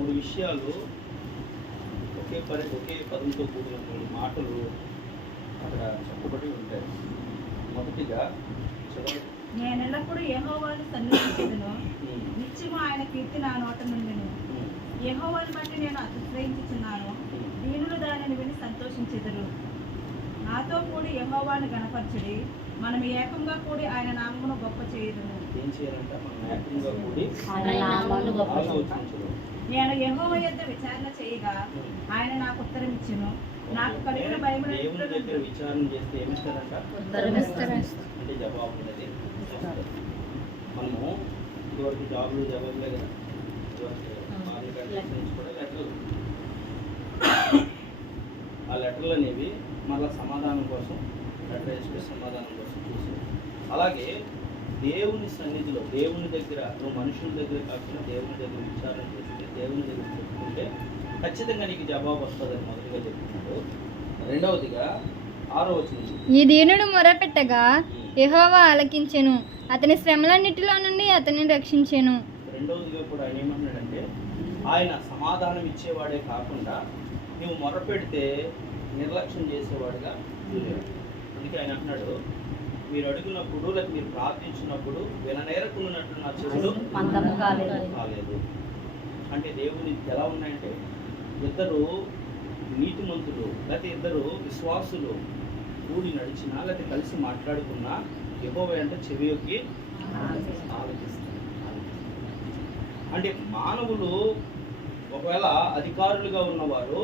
3 విషయాలు ఒకే పదంతో కూడిన 3 మాటలు అక్కడ చెప్పబడి ఉంటాయి. మొదటిగా చదవండి. నేను ఎల్లప్పుడూ యెహోవాను సన్నిధించెదను, నిత్యము ఆయన కీర్తి నా నోట నుండెను. యెహోవాను బట్టి నేను అతిశయించుచున్నాను, దీనులు దానిని విని సంతోషించెదరు. నాతో కూడి యెహోవాను గణపరచుడి, మనం ఏకంగా కూడి ఆయన నామమును గొప్ప చేయుదుము. ఏం చేయాలంట? మనం ఏకంగా కూడి ఆయన నామమును గొప్ప ఆలోచించుడు. నేను యెహోవా యొద్ద విచారణ చేయగా ఆయన నాకు ఉత్తరం ఇచ్చెను. నాకు కలిగిన భయమును దేవుని దగ్గర విచారణ చేస్తే ఏమిస్తారంట? అంటే జవాబు ఉన్నది. మనము ఇదివరకు జాబులు జవాబులే కదా, కూడా లెటర్లు. ఆ లెటర్లు అనేవి మళ్ళీ సమాధానం కోసం లెటర్ వేసుకుని సమాధానం కోసం చూసి, అలాగే దేవుని సన్నిధిలో దేవుని దగ్గర నువ్వు మనుషుల దగ్గర కాకుండా దేవుని దగ్గర విచారణ చేస్తే దేవుని దగ్గర చెప్పుకుంటే ఖచ్చితంగా నీకు జవాబు వస్తుందని మొదటిగా చెప్తున్నాడు. రెండవదిగా 6వ వచనం, ఈ దీనుడు మొరపెట్టగా యెహోవా ఆలకించెను, అతని శ్రమలన్నిటిలో నుండి అతనిని రక్షించెను. రెండవదిగా కూడా ఆయన ఏమన్నాడంటే ఆయన సమాధానం ఇచ్చేవాడే కాకుండా నువ్వు మొరపెడితే నిర్లక్ష్యం చేసేవాడుగా చూడలేడు. అందుకే ఆయన అంటున్నాడు, మీరు అడుగునప్పుడు లేకపోతే మీరు ప్రార్థించినప్పుడు విననేరకున్నట్లు నా చెవులు కాలేదు. అంటే దేవుని ఎలా ఉన్నాయంటే ఇద్దరు నీతిమంతులు లేకపోతే ఇద్దరు విశ్వాసులు కూడి నడిచినా లేకపోతే కలిసి మాట్లాడుకున్నా యెహోవా అంటే చెవి యొక్కి ఆలోచిస్తారు. అంటే మానవులు ఒకవేళ అధికారులుగా ఉన్నవారు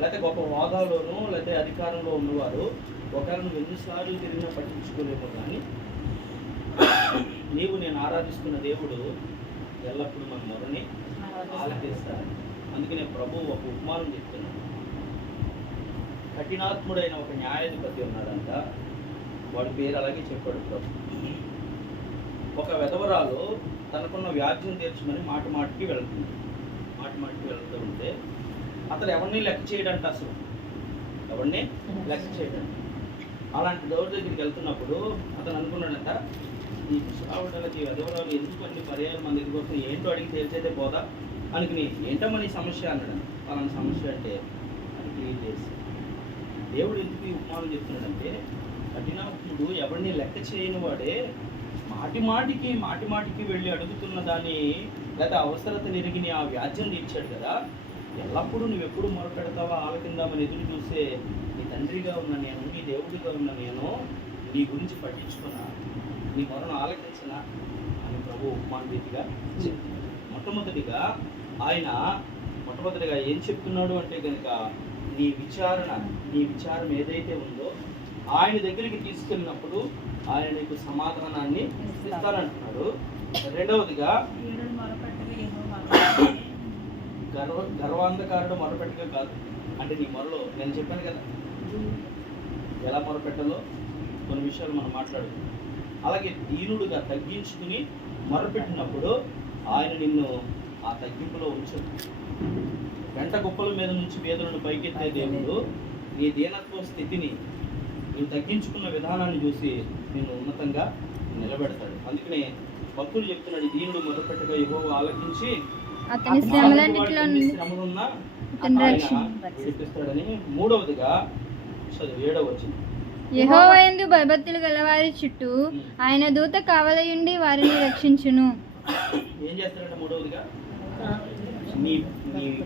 లేకపోతే గొప్ప హోదాలోనూ లేకపోతే అధికారంలో ఉన్నవారు ఒకవేళ నువ్వు ఎన్నిసార్లు తిరిగినా పట్టించుకోలేమో, కానీ నీవు నేను ఆరాధిస్తున్న దేవుడు ఎల్లప్పుడూ మన మొరని ఆలకిస్తాడు. అందుకనే ప్రభువు ఒక ఉపమానం చెప్తున్నాడు. కఠినాత్ముడైన ఒక న్యాయాధిపతి ఉన్నాడంట, వాడి పేరు అలాగే చెప్పాడు ప్రభు. ఒక విధవరాలు తనకున్న వ్యాజ్యం తీర్చమని మాటికి వెళ్తుంది. మాటికి వెళ్తూ ఉంటే అతను ఎవరిని లెక్క చేయడంట, అసలు ఎవరిని లెక్క చేయడంట. అలాంటి దేవుడి దగ్గరికి వెళ్తున్నప్పుడు అతను అనుకున్నాడంట, ఈ విశ్రావులకి విధవరాలు ఎందుకు అన్ని పర్యాలు మన దగ్గరికి వస్తుంది, ఏంటో అడిగి తెలిసేదే పోదా అనుకుని, ఏంటమ్మా నీ సమస్య అన్నాడు. అలాంటి సమస్య అంటే అది క్లియర్ చేసి దేవుడు ఎందుకు ఈ ఉపమానం చెప్తున్నాడంటే, కఠినాత్ముడు ఎవరిని లెక్క చేయని వాడే మాటికి వెళ్ళి అడుగుతున్న దాన్ని లేదా అవసరత నెరిగిని ఆ వ్యాజ్యం తీర్చాడు కదా. ఎల్లప్పుడూ నువ్వెప్పుడు మొరపెడతావా ఆలకిందామని ఎదురు చూసే నీ తండ్రిగా ఉన్న నేను, నీ దేవుడిగా ఉన్న నేను నీ గురించి పట్టించుకున్నా, నీ మొరను ఆలకించనా అని ప్రభు ఉపమాన రీతిగా చెప్తున్నాడు. మొట్టమొదటిగా ఏం చెప్తున్నాడు అంటే కనుక నీ విచారం ఏదైతే ఉందో ఆయన దగ్గరికి తీసుకెళ్ళినప్పుడు ఆయన నీకు సమాధానాన్ని ఇస్తానంటున్నాడు. రెండవదిగా గర్వాంధకారుడు మొరపెట్టగా కాదు, అంటే నీ మొరలో నేను చెప్పాను కదా ఎలా మొరపెట్టాలో కొన్ని విషయాలు మనం మాట్లాడుకున్నాం. అలాగే దీనుడుగా తగ్గించుకుని మొరపెట్టినప్పుడు ఆయన నిన్ను ఆ తగ్గింపులో ఉంచదు. గంట గొప్పల మీద నుంచి వేదనను పైకెత్తే దేవుడు నీ దీనత్వ స్థితిని నువ్వు తగ్గించుకున్న విధానాన్ని చూసి నేను ఉన్నతంగా నిలబెడతాడు. అందుకనే భక్తులు చెప్తున్నాడు, దీనుడు మొదలుపెట్టగా యెహోవా ఆలకించి అతని శ్రమలన్నిటిలో శ్రమలున్నా విడిపిస్తాడని. మూడవదిగా 7వ వచనం, యెహోవా యందు భయభక్తులు గలవారి చుట్టూ ఆయన దూత కావలియుండి వారిని రక్షించును. ఏం చేస్తాడంటే మూడవదిగా నీ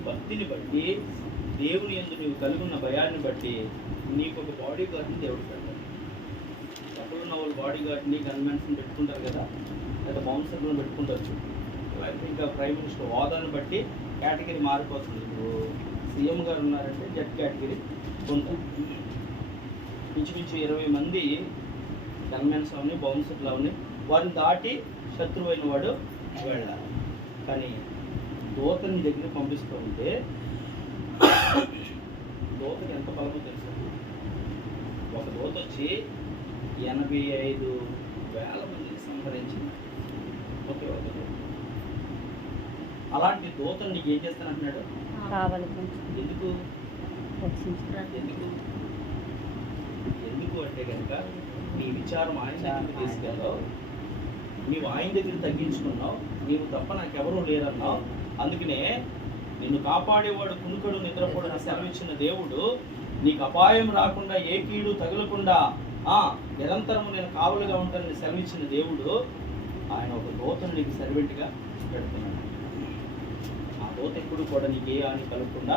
భక్తిని బట్టి దేవుని యందు నీవు కలిగి ఉన్న భయాన్ని బట్టి నీకు ఒక బాడీ గార్డ్ని దేవుడు పెడతాడు. ఎక్కడున్న వాళ్ళు బాడీ గార్డ్ని గన్మెన్స్ని పెట్టుకుంటారు కదా, లేదా బౌన్సర్లను పెట్టుకుంటారు. లేకపోతే ఇంకా ప్రైమ్ మినిస్టర్ హోదాను బట్టి కేటగిరీ మారిపోతుంది. ఇప్పుడు సీఎం గారు ఉన్నారంటే జెడ్ కేటగిరీ కొంటారు. ఇంచుమించు 20 మంది గన్మెన్స్ అవని బౌన్సర్లు అవని వారిని దాటి శత్రువైన వాడు వెళ్ళాలి. కానీ దూతని దగ్గర పంపిస్తూ ఉంటే దూతకి ఎంత బలమో తెలుసు. ఒక దూత వచ్చి 85,000 మందిని సంహరించింది ఒకే ఒక దూత. అలాంటి దూతను నీకు ఏం చేస్తానంటున్నాడు? ఎందుకు అంటే కనుక నీ విచారం ఆయన దగ్గరికి తీసుకెళ్ళావు, నీవు ఆయన దగ్గర తగ్గించుకున్నావు, నీవు తప్ప నాకెవరూ లేరన్నావు. అందుకనే నిన్ను కాపాడేవాడు కునుకడు నిద్రపోడని సెలవిచ్చిన దేవుడు నీకు అపాయం రాకుండా ఏ కీడు తగులకుండా నిరంతరము నేను కావలుగా ఉంటానని సెలవిచ్చిన దేవుడు ఆయన ఒక దూతను నీకు సర్వెంట్గా పెడుతున్నాడు. ఆ దూత ఎప్పుడు కూడా నీకు ఏ హాని కలగకుండా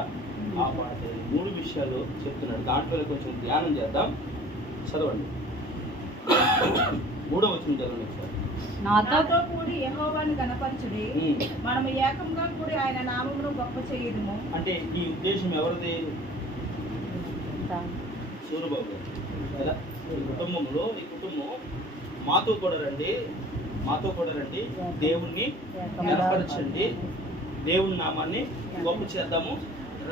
కాపాడుతుంది. 3 విషయాలు చెప్తున్నాడు. దాంట్లో కొంచెం ధ్యానం చేద్దాం. చదవండి. 3వ వచనం చదవండి ఒకసారి. నాతో కూడి యెహోవాను గణపరచుడి, మనము ఏకంగా కూడి ఆయన నామమును గొప్ప చేయుదుము. అంటే ఈ ఉద్దేశం ఎవరిది? సూర్యబాబు గారు కదా. ఈ కుటుంబం మాతో కూడా రండి, దేవుణ్ణి గణపరచండి, దేవుని నామాన్ని గొప్ప చేద్దాము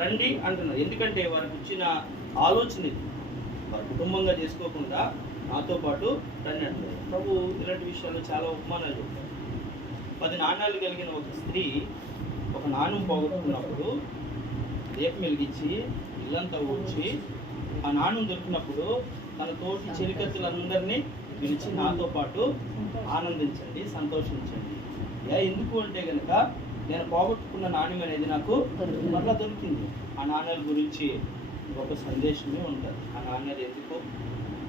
రండి అంటున్నారు. ఎందుకంటే వారికి వచ్చిన ఆలోచన ఇది. వారి కుటుంబంగా చేసుకోకుండా నాతో పాటు రండి అంటున్నారు. ప్రభు ఇలాంటి విషయాల్లో చాలా ఉపమానాలు చెప్తారు. 10 నాణ్యాలు కలిగిన ఒక స్త్రీ ఒక నాణ్యం పోగొట్టుకున్నప్పుడు దీపం వెలిగించి ఇల్లంతా ఊడ్చి ఆ నాణ్యం దొరికినప్పుడు తన తోటి చెలికత్తులందరినీ పిలిచి నాతో పాటు ఆనందించండి, సంతోషించండి. ఎందుకు అంటే కనుక నేను పోగొట్టుకున్న నాణ్యం అనేది నాకు మరలా దొరికింది. ఆ నాణ్యాల గురించి ఒక సందేశమే ఉంటుంది. ఆ నాణ్యాలు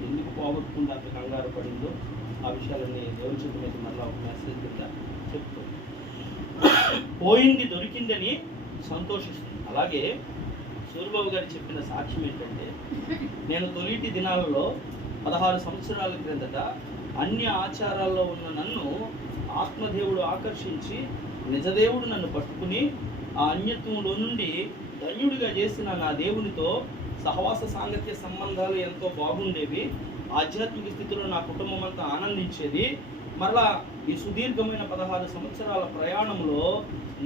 ఎందుకు పోగొట్టుకుంటే అంత కంగారు పడిందో ఆ విషయాలన్నీ దేవుని చేతి మీద మరలా ఒక మెసేజ్ కింద చెప్తూ పోయింది దొరికిందని సంతోషిస్తుంది. అలాగే సూర్యబాబు గారు చెప్పిన సాక్ష్యం ఏంటంటే, నేను తొలిటి దినాలలో 16 సంవత్సరాల క్రిందట అన్య ఆచారాల్లో ఉన్న నన్ను ఆత్మదేవుడు ఆకర్షించి నిజదేవుడు నన్ను పట్టుకుని ఆ అన్యత్వంలో నుండి ధన్యుడిగా చేసిన నా దేవునితో సహవాస సాంగత్య సంబంధాలు ఎంతో బాగుండేవి. ఆధ్యాత్మిక స్థితిలో నా కుటుంబం అంతా ఆనందించేది. మరలా ఈ సుదీర్ఘమైన 16 సంవత్సరాల ప్రయాణంలో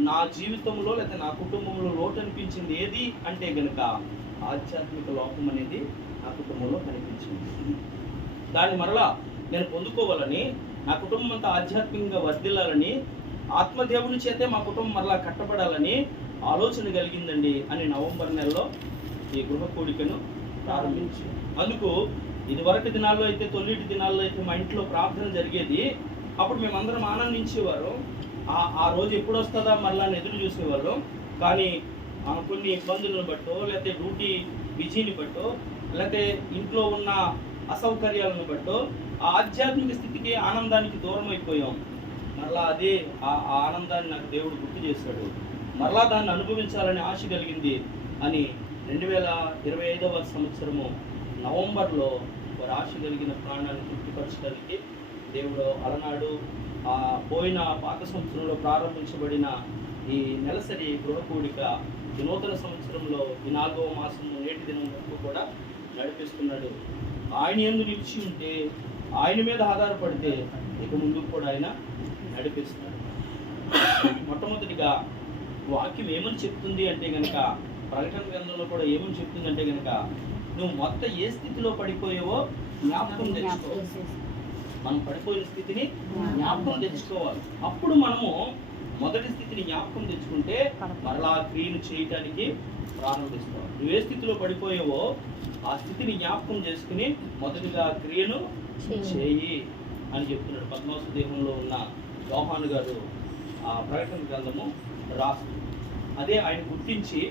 నా జీవితంలో లేదా నా కుటుంబంలో లోటు అనిపించింది ఏది అంటే గనుక ఆధ్యాత్మిక లోపం అనేది నా కుటుంబంలో కనిపించింది. దాన్ని మరలా నేను పొందుకోవాలని, నా కుటుంబం అంతా ఆధ్యాత్మికంగా వర్ధిల్లాలని, ఆత్మదేవుని చేతే మా కుటుంబం మరలా కట్టబడాలని ఆలోచన కలిగిందండి అని నవంబర్ నెలలో ఈ గృహ కూడికను ప్రారంభించి, అందుకు ఇదివరటి దినాల్లో అయితే తొలిటి దినాల్లో అయితే మా ఇంట్లో ప్రార్థన జరిగేది. అప్పుడు మేమందరం ఆనందించేవారు. ఆ రోజు ఎప్పుడు వస్తుందా మరలా ఎదురు చూసేవాళ్ళం. కానీ కొన్ని ఇబ్బందులను బట్టో, లేకపోతే డ్యూటీ బిజీని బట్టో, లేకపోతే ఇంట్లో ఉన్న అసౌకర్యాలను బట్టో ఆ ఆధ్యాత్మిక స్థితికి ఆనందానికి దూరం అయిపోయాం. మరలా అదే ఆ ఆనందాన్ని నాకు దేవుడు గుర్తు చేశాడు. మరలా దాన్ని అనుభవించాలని ఆశ కలిగింది అని 2025వ సంవత్సరము నవంబర్లో వారి ఆశ కలిగిన ప్రాణాన్ని తృప్తిపరచడానికి దేవుడు అలనాడు ఆ పోయిన పాత సంవత్సరంలో ప్రారంభించబడిన ఈ నెలసరి గృహ కూడిక ఈ నూతన సంవత్సరంలో ఈ 4వ మాసము నేటి దినం వరకు కూడా నడిపిస్తున్నాడు. ఆయన యందు నిలిచి ఉంటే, ఆయన మీద ఆధారపడితే ఇక ముందుకు కూడా ఆయన నడిపిస్తున్నాడు. మొట్టమొదటిగా వాక్యం ఏమని చెప్తుంది అంటే కనుక, ప్రకటన గ్రంథంలో కూడా ఏమని చెప్తుంది అంటే కనుక, నువ్వు మొత్తం ఏ స్థితిలో పడిపోయావో జ్ఞాపకం తెచ్చుకో. మనం పడిపోయిన స్థితిని జ్ఞాపకం తెచ్చుకోవాలి. అప్పుడు మనము మొదటి స్థితిని జ్ఞాపకం తెచ్చుకుంటే మరలా క్రియను చేయటానికి ప్రారంభిస్తాం. నువ్వు ఏ స్థితిలో పడిపోయావో ఆ స్థితిని జ్ఞాపకం చేసుకుని మొదటిగా క్రియను చేయి అని చెప్తున్నాడు. పద్మాసు దేహంలో ఉన్న యోహాను గారు ఆ ప్రకటన గ్రంథము రాస్తుంది. అదే ఆయన గుర్తించి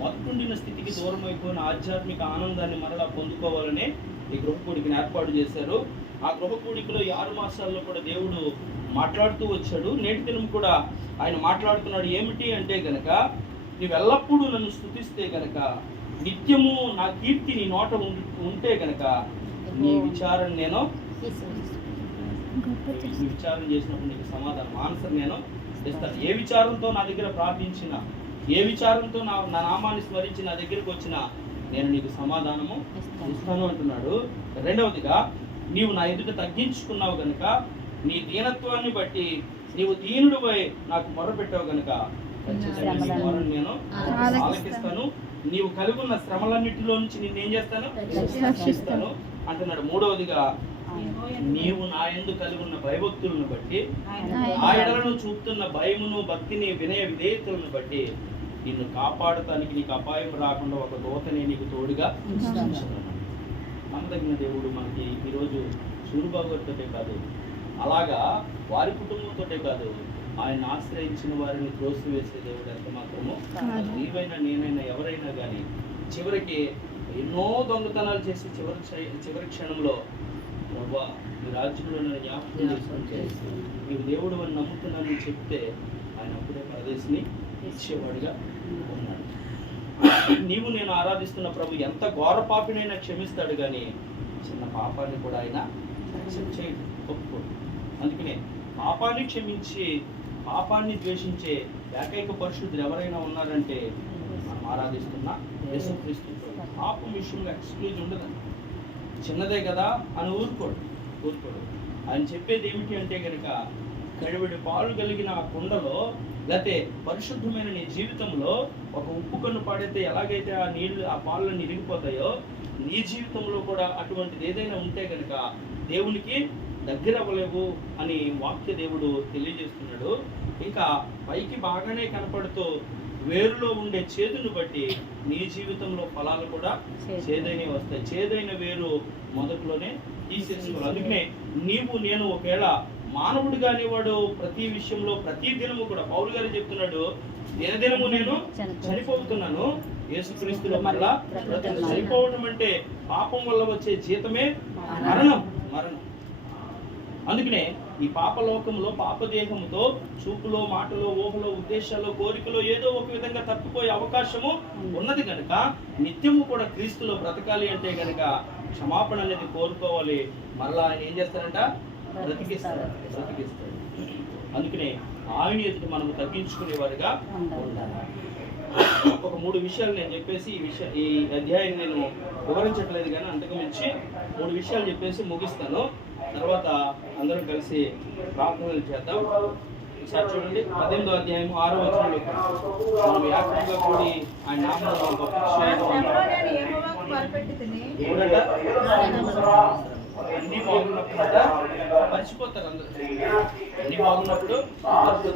మొత్తుండిన స్థితికి దూరం అయిపోయిన ఆధ్యాత్మిక ఆనందాన్ని మరలా పొందుకోవాలని ఈ గృహ కూడికను ఏర్పాటు చేశారు. ఆ గృహ కూడికలో 6 మాసాల్లో కూడా దేవుడు మాట్లాడుతూ వచ్చాడు. నేటి దినం కూడా ఆయన మాట్లాడుతున్నాడు. ఏమిటి అంటే గనక, నీవు ఎల్లప్పుడూ నన్ను స్తుతిస్తే గనక, నిత్యము నా కీర్తి నీ నోట ఉంటే గనక నీ విచారణ నేను విచారణ చేసినప్పుడు నీకు సమాధానం ఆన్సర్ నేను ఇస్తాను. ఏ విచారంతో నా దగ్గర ప్రార్థించినా, ఏ విచారంతో నా నామాన్ని స్మరించి నా దగ్గరకు వచ్చినా నేను నీకు సమాధానము ఇస్తాను అంటున్నాడు. రెండవదిగా, నీవు నా ఎదుట తగ్గించుకున్నావు కనుక, నీ దీనత్వాన్ని బట్టి నీవు దీనుడిపై నాకు మొరపెట్టావు కనుక నేను ఆలకిస్తాను. నీవు కలిగి ఉన్న శ్రమలన్నిటిలో నుంచి నిన్నేం చేస్తాను, రక్షిస్తాను అంటున్నాడు. మూడవదిగా, నీవు నా యందు కలిగి ఉన్న భయభక్తులను బట్టి, ఆ ఎడలను చూపుతున్న భయమును, భక్తిని, వినయ విధేయతలను బట్టి నిన్ను కాపాడటానికి, నీకు అపాయం రాకుండా ఒక దూతని నీకు తోడుగా నమ్మదగిన దేవుడు మనకి ఈరోజు సూర్యబాబు గారితోటే కాదు, అలాగా వారి కుటుంబంతోటే కాదు, ఆయన ఆశ్రయించిన వారిని త్రోసివేసే దేవుడు ఎంత మాత్రమో నీవైనా నేనైనా ఎవరైనా కానీ చివరికి ఎన్నో దొంగతనాలు చేసి చివరి క్షణంలో ప్రభా ఈ రాజ్యంలో నన్ను జ్ఞాపకం చేసుకుంటే నీవు దేవుడు అని నమ్ముతున్నానని చెప్తే ఆయన అప్పుడే పరదేశిని ఇచ్చేవాడిగా ఉన్నాడు. నీవు నేను ఆరాధిస్తున్న ప్రభు ఎంత ఘోర పాపినైనా క్షమిస్తాడు కానీ చిన్న పాపాన్ని కూడా ఆయన యాక్సెప్ట్ చేయడు, ఒప్పుకోడు. అందుకనే పాపాన్ని క్షమించి పాపాన్ని ద్వేషించే ఏకైక పరిశుద్ధులు ఎవరైనా ఉన్నారంటే మనం ఆరాధిస్తున్న యేసుక్రీస్తు. పాపం విషయంలో ఎక్స్క్లూజ్ ఉండదండి. చిన్నదే కదా అని ఊరుకోడు. ఆయన చెప్పేది ఏమిటి అంటే కనుక కడివెడి పాలు కలిగిన ఆ కుండలో లేకపోతే పరిశుద్ధమైన నీ జీవితంలో ఒక ఉప్పు కన్ను పాడైతే ఎలాగైతే ఆ నీళ్లు ఆ పాలను ఇరిగిపోతాయో నీ జీవితంలో కూడా అటువంటిది ఏదైనా ఉంటే కనుక దేవునికి దగ్గర అవ్వలేవు అని వాక్య దేవుడు తెలియజేస్తున్నాడు. ఇంకా పైకి బాగానే కనపడుతూ వేరులో ఉండే చేదును బట్టి నీ జీవితంలో ఫలాలు కూడా చేదైనవి వస్తాయి. చేదైన వేరు మొదట్లోనే తీసేసుకోవాలి. అందుకనే నీవు నేను ఒకవేళ మానవుడిగా అనేవాడు ప్రతి విషయంలో ప్రతి దినము కూడా పౌలు గారు చెప్తున్నాడు, దినదినము నేను చనిపోతున్నాను యేసుక్రీస్తులో మరలా చనిపోవడం అంటే పాపం వల్ల వచ్చే జీతమే మరణం. అందుకనే ఈ పాపలోకంలో పాపదేహంతో చూపులో మాటలో ఊహలో ఉద్దేశాల్లో కోరికలో ఏదో ఒక విధంగా తప్పిపోయే అవకాశము ఉన్నది కనుక నిత్యము కూడా క్రీస్తులో బ్రతకాలి అంటే కనుక క్షమాపణ అనేది కోరుకోవాలి. మరలా ఆయన ఏం చేస్తారంట? బ్రతికిస్తాడు. అందుకనే ఆయన ఎదుట మనము తగ్గించుకునేవారుగా ఉండాలి. ఒక 3 విషయాలు నేను చెప్పేసి ఈ అధ్యాయం నేను వివరించట్లేదు కానీ అంతకుమించి 3 విషయాలు చెప్పేసి ముగిస్తాను. తర్వాత అందరం కలిసి ప్రార్థనలు చేద్దాం. ఒకసారి చూడండి, 18వ అధ్యాయం 6వ వచనంలో మనం యాక్టివ్గా కూడి ఆయన నామములో అన్ని బాగున్నప్పుడు మర్చిపోతారు. అందరూ అన్ని బాగున్నప్పుడు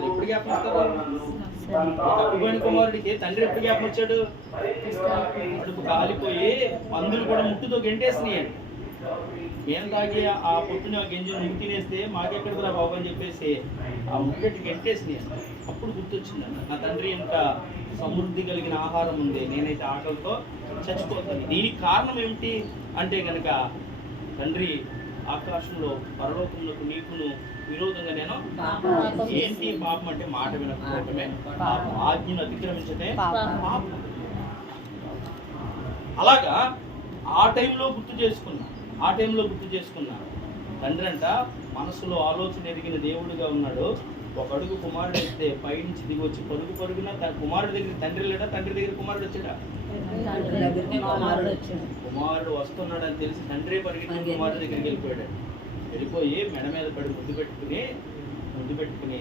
ఎప్పుడు జ్ఞాపనిస్తారు? తప్పిపోయిన కుమారుడికి తండ్రి ఎప్పుడు జ్ఞాపం వచ్చాడు? కడుపు కాలిపోయి పందులు కూడా ముట్టుతో గెంటేసినాయండి. మేము తాగి ఆ పొట్టుని ఆ గింజను నువ్వు తినేస్తే మాకెక్కడికి రా బాబు అని చెప్పేసి ఆ ముట్టెట్టు గెంటేసినాయి. అప్పుడు గుర్తొచ్చిందండి, నా తండ్రి ఇంత సమృద్ధి కలిగిన ఆహారం ఉంది, నేనైతే ఆకలితో చచ్చిపోతాను. దీనికి కారణం ఏమిటి అంటే కనుక తండ్రి ఆకాశంలో పరలోకంలోకి నీకును విరోధంగా నేను ఏంటి పాపం అంటే మాట వినకపోవటమే పాపం, ఆజ్ఞను అతిక్రమించటే పాపం. అలాగా ఆ టైంలో గుర్తు చేసుకున్నా తండ్రి అంట మనసులో ఆలోచన ఎదిగిన దేవుడిగా ఉన్నాడు. ఒక అడుగు కుమారుడు వేస్తే పైనుంచి దిగి వచ్చి పరుగున కుమారుడి దగ్గర తండ్రి లేడా, తండ్రి దగ్గర కుమారుడు వచ్చాడా? కుమారుడు వస్తున్నాడు అని తెలిసి తండ్రి పరిగెత్తి కుమారుడి దగ్గరికి వెళ్ళిపోయి మెడ మీద పడి ముద్దు పెట్టుకుని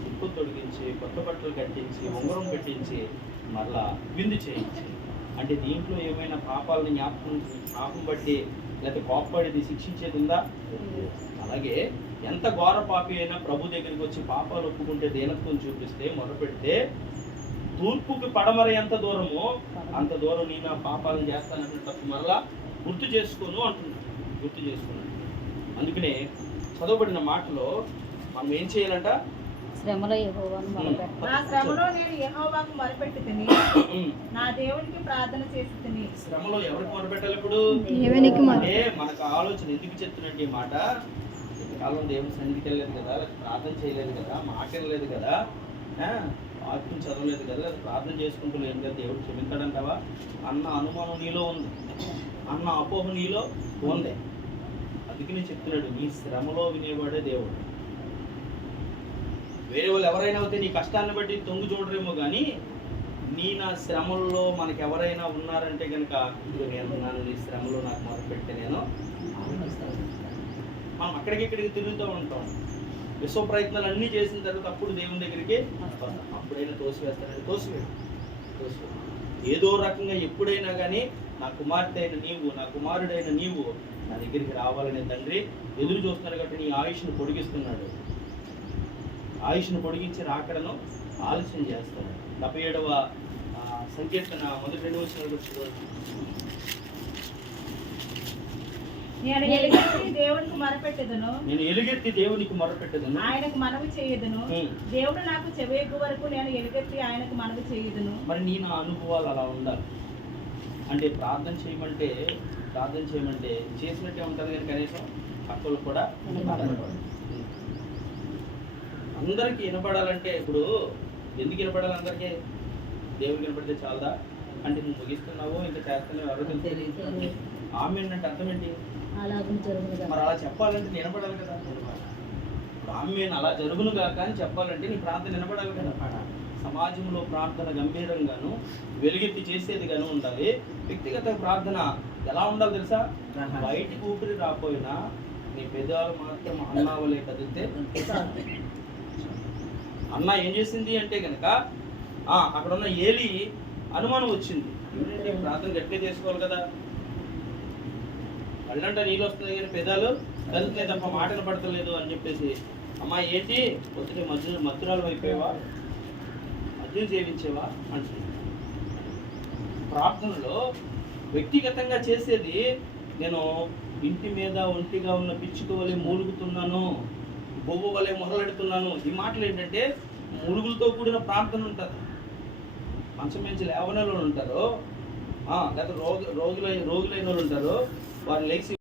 సిప్పు తొడిగించి కొత్త బట్టలు కట్టించి ఉంగరం పెట్టించి మరలా విందు చేయించి. అంటే దీంట్లో ఏమైనా పాపాలని పాపం బట్టి లేకపోతే కోప్పడిది శిక్షించేది ఉందా? అలాగే ఎంత ఘోర పాపి అయినా ప్రభు దగ్గరికి వచ్చి పాపాలు ఒప్పుకుంటే దీనత్వం చూపిస్తే మొదలుపెడితే తూర్పుకి పడమర ఎంత దూరమో అంత దూరం నేను ఆ పాపాలను చేస్తానన్నట్టు మరలా గుర్తు చేసుకున్నాను. అందుకనే చదవబడిన మాటలో మనం ఏం చేయాలంట? శ్రమలో నేను యెహోవాకు మొరపెట్టుకుని నా దేవునికి ప్రార్థన చేస్తుని. శ్రమలో ఎవరికి మొరపెట్టాలి? ఇప్పుడు అంటే మనకు ఆలోచన ఎందుకు చెప్తున్నట్టు ఈ మాట, ఇంతకాలం దేవుని సన్నిధికి వెళ్ళలేదు కదా, ప్రార్థన చేయలేదు కదా, మాట వెళ్ళలేదు కదా, వాక్యం చదవలేదు కదా, ప్రార్థన చేసుకుంటూ లేదు కదా, దేవుడు క్షమించాడంటావా అన్న అనుమానం నీలో ఉంది, అన్న అపోహ నీలో ఉంది. అందుకనే చెప్తున్నాడు, నీ శ్రమలో వినేవాడే దేవుడు. వేరే వాళ్ళు ఎవరైనా అయితే నీ కష్టాన్ని బట్టి తొంగి చూడరేమో కానీ నా శ్రమల్లో మనకి ఎవరైనా ఉన్నారంటే కనుక నేనున్నాను, నీ శ్రమలో నాకు మొదలుపెట్టి నేను మనం అక్కడికి తిరుగుతూ ఉంటాం. విశ్వ ప్రయత్నాలు అన్నీ చేసిన తర్వాత అప్పుడు దేవుని దగ్గరికి అప్పుడైనా తోసివేడు. ఏదో రకంగా ఎప్పుడైనా కానీ నా కుమార్తె అయిన నీవు, నా కుమారుడైన నీవు నా దగ్గరికి రావాలనే తండ్రి ఎదురు చూస్తున్నాడు. కాబట్టి నీ ఆయుష్ను పొడిగిస్తున్నాడు. ఆయుష్ను పొడిగించి రాకడను ఆలస్యం చేస్తాడు. 77వ సంకీర్తన 1-2 వచనాలు చూడండి. నేను ఎలుగెత్తి దేవునికి మొరపెట్టెదను, నేను ఎలుగెత్తి దేవునికి మొరపెట్టేదను. ఆయనకు మనవి చేయదును. ఉమ్. దేవుడు నాకు చెవేగు వరకు నేను ఎలుగెత్తి ఆయనకు మనవి చేయదును. మరి నీ నా అనుభవాలు అలా ఉండాలి. అంటే ప్రార్థన చేయమంటే చేసినట్టే ఉంటుంది కానీ కనీసం అక్కలు కూడా వినపడాలి. అందరికీ వినపడాలంటే ఇప్పుడు ఎందుకు వినపడాలి అందరికీ? దేవుడికి వినపడితే చాలదా? అంటే నువ్వు ముగిస్తున్నావు ఇంకా చేస్తున్నావు ఎవరికి తెలియదు. ఆమె అంటే అర్థం ఏంటి? మరి అలా చెప్పాలంటే నేను వినపడాలి కదా. ఇప్పుడు ఆమె అలా జరుగును కాక అని చెప్పాలంటే నీ ప్రార్థన వినపడాలి కదా. సమాజంలో ప్రార్థన గంభీరంగాను వెలుగెత్తి చేసేదిగాను ఉండాలి. వ్యక్తిగత ప్రార్థన ఎలా ఉండాలి తెలుసా? బయటికి ఊపిరి రాపోయినా నీ పెదాలు మాత్రం అన్నావలే కదిలితే అన్న ఏం చేసింది అంటే కనుక అక్కడ ఉన్న ఏలి అనుమానం వచ్చింది. ఏంటంటే ప్రార్థన గట్టిగా చేసుకోవాలి కదా. కళ్ళంట నీళ్ళు వస్తుంది కానీ పెదాలు కదులుతాయి తప్ప మాటలు పడతలేదు అని చెప్పేసి, అమ్మా ఏంటి వస్తే మధురాలు అయిపోయావా, మద్యం సేవించేవా అంటుంది. ప్రార్థనలో వ్యక్తిగతంగా చేసేది నేను ఇంటి మీద ఒంటిగా ఉన్న పిచ్చుక వలె మూలుగుతున్నాను, బొవ్వ వలె మొదలెడుతున్నాను. ఈ మాటలు ఏంటంటే మూలుగులతో కూడిన ప్రార్థన ఉంటుంది. మంచం నుంచి లేవనలు ఉంటారు, లేదా రోగులైన వాళ్ళు ఉంటారు, వారు లేచి